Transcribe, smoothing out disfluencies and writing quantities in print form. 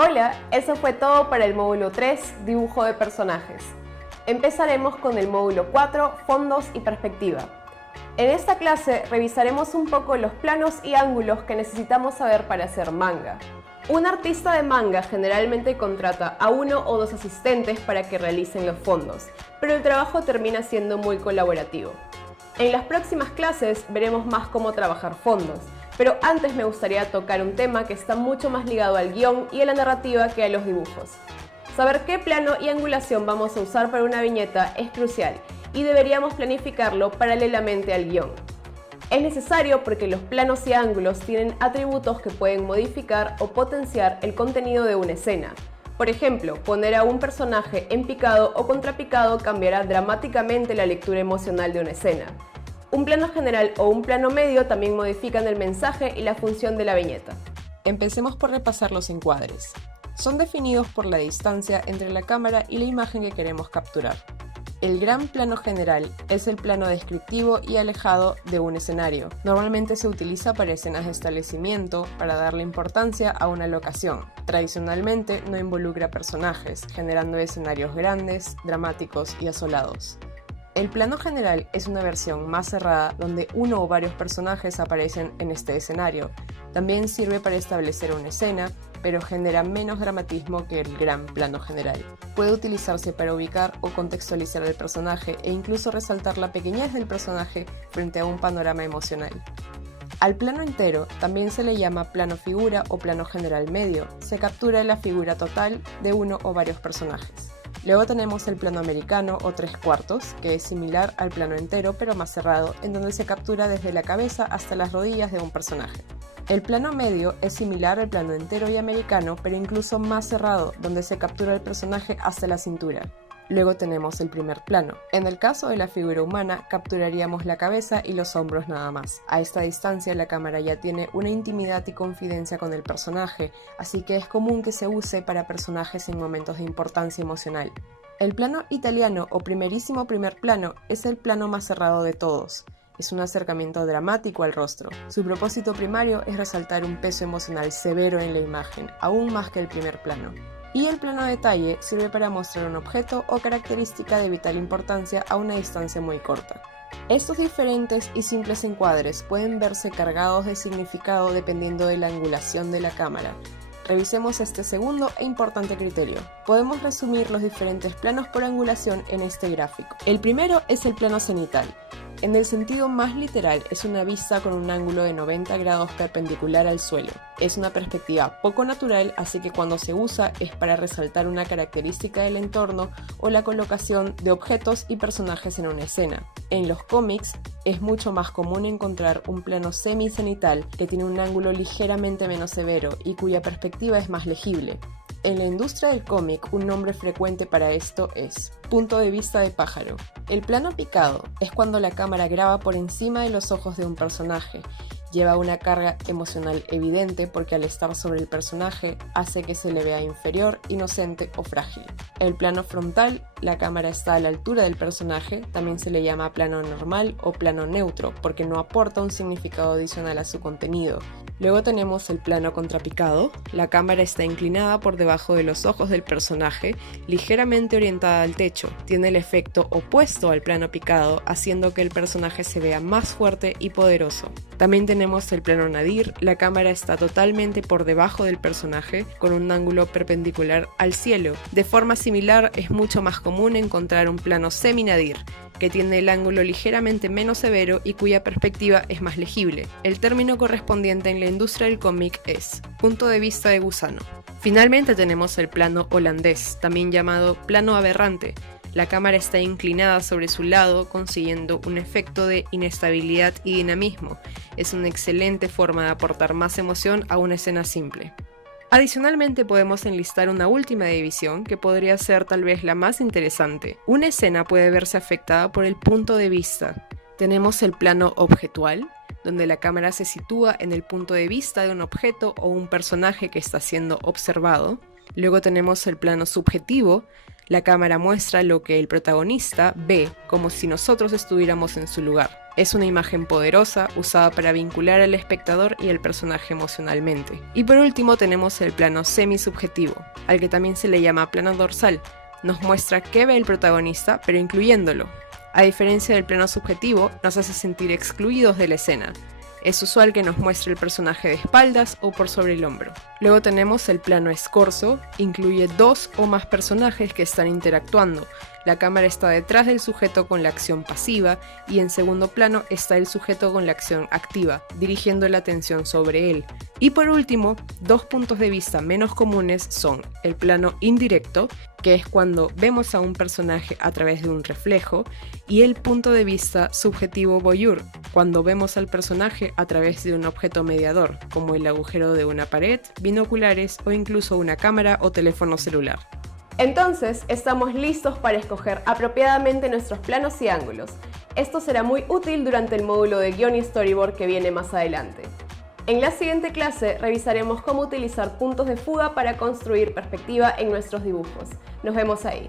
Hola, eso fue todo para el módulo 3, dibujo de personajes. Empezaremos con el módulo 4, fondos y perspectiva. En esta clase revisaremos un poco los planos y ángulos que necesitamos saber para hacer manga. Un artista de manga generalmente contrata a uno o dos asistentes para que realicen los fondos, pero el trabajo termina siendo muy colaborativo. En las próximas clases veremos más cómo trabajar fondos, pero antes me gustaría tocar un tema que está mucho más ligado al guión y a la narrativa que a los dibujos. Saber qué plano y angulación vamos a usar para una viñeta es crucial y deberíamos planificarlo paralelamente al guión. Es necesario porque los planos y ángulos tienen atributos que pueden modificar o potenciar el contenido de una escena. Por ejemplo, poner a un personaje en picado o contrapicado cambiará dramáticamente la lectura emocional de una escena. Un plano general o un plano medio también modifican el mensaje y la función de la viñeta. Empecemos por repasar los encuadres. Son definidos por la distancia entre la cámara y la imagen que queremos capturar. El gran plano general es el plano descriptivo y alejado de un escenario. Normalmente se utiliza para escenas de establecimiento, para darle importancia a una locación. Tradicionalmente no involucra personajes, generando escenarios grandes, dramáticos y asolados. El plano general es una versión más cerrada donde uno o varios personajes aparecen en este escenario. También sirve para establecer una escena, pero genera menos dramatismo que el gran plano general. Puede utilizarse para ubicar o contextualizar el personaje e incluso resaltar la pequeñez del personaje frente a un panorama emocional. Al plano entero también se le llama plano figura o plano general medio. Se captura la figura total de uno o varios personajes. Luego tenemos el plano americano o 3/4, que es similar al plano entero pero más cerrado, en donde se captura desde la cabeza hasta las rodillas de un personaje. El plano medio es similar al plano entero y americano, pero incluso más cerrado, donde se captura el personaje hasta la cintura. Luego tenemos el primer plano. En el caso de la figura humana, capturaríamos la cabeza y los hombros nada más. A esta distancia la cámara ya tiene una intimidad y confidencia con el personaje, así que es común que se use para personajes en momentos de importancia emocional. El plano italiano o primerísimo primer plano es el plano más cerrado de todos. Es un acercamiento dramático al rostro. Su propósito primario es resaltar un peso emocional severo en la imagen, aún más que el primer plano. Y el plano detalle sirve para mostrar un objeto o característica de vital importancia a una distancia muy corta. Estos diferentes y simples encuadres pueden verse cargados de significado dependiendo de la angulación de la cámara. Revisemos este segundo e importante criterio. Podemos resumir los diferentes planos por angulación en este gráfico. El primero es el plano cenital. En el sentido más literal, es una vista con un ángulo de 90 grados perpendicular al suelo. Es una perspectiva poco natural, así que cuando se usa es para resaltar una característica del entorno o la colocación de objetos y personajes en una escena. En los cómics es mucho más común encontrar un plano semicenital que tiene un ángulo ligeramente menos severo y cuya perspectiva es más legible. En la industria del cómic, un nombre frecuente para esto es punto de vista de pájaro. El plano picado es cuando la cámara graba por encima de los ojos de un personaje. Lleva una carga emocional evidente porque al estar sobre el personaje hace que se le vea inferior, inocente o frágil. El plano frontal, la cámara está a la altura del personaje, también se le llama plano normal o plano neutro porque no aporta un significado adicional a su contenido. Luego tenemos el plano contrapicado, la cámara está inclinada por debajo de los ojos del personaje, ligeramente orientada al techo. Tiene el efecto opuesto al plano picado, haciendo que el personaje se vea más fuerte y poderoso. También tenemos el plano nadir, la cámara está totalmente por debajo del personaje, con un ángulo perpendicular al cielo. De forma similar, es mucho más común encontrar un plano semi-nadir, que tiene el ángulo ligeramente menos severo y cuya perspectiva es más legible. El término correspondiente en la industria del cómic es punto de vista de gusano. Finalmente tenemos el plano holandés, también llamado plano aberrante. La cámara está inclinada sobre su lado, consiguiendo un efecto de inestabilidad y dinamismo. Es una excelente forma de aportar más emoción a una escena simple. Adicionalmente podemos enlistar una última división que podría ser tal vez la más interesante. Una escena puede verse afectada por el punto de vista. Tenemos el plano objetual, donde la cámara se sitúa en el punto de vista de un objeto o un personaje que está siendo observado. Luego tenemos el plano subjetivo. La cámara muestra lo que el protagonista ve, como si nosotros estuviéramos en su lugar. Es una imagen poderosa, usada para vincular al espectador y al personaje emocionalmente. Y por último tenemos el plano semisubjetivo, al que también se le llama plano dorsal. Nos muestra qué ve el protagonista, pero incluyéndolo. A diferencia del plano subjetivo, nos hace sentir excluidos de la escena. Es usual que nos muestre el personaje de espaldas o por sobre el hombro. Luego tenemos el plano escorzo, incluye 2 o más personajes que están interactuando. La cámara está detrás del sujeto con la acción pasiva y en segundo plano está el sujeto con la acción activa, dirigiendo la atención sobre él. Y por último, 2 puntos de vista menos comunes son el plano indirecto, que es cuando vemos a un personaje a través de un reflejo, y el punto de vista subjetivo voyeur, cuando vemos al personaje a través de un objeto mediador, como el agujero de una pared, binoculares o incluso una cámara o teléfono celular. Entonces, estamos listos para escoger apropiadamente nuestros planos y ángulos. Esto será muy útil durante el módulo de guión y storyboard que viene más adelante. En la siguiente clase revisaremos cómo utilizar puntos de fuga para construir perspectiva en nuestros dibujos. Nos vemos ahí.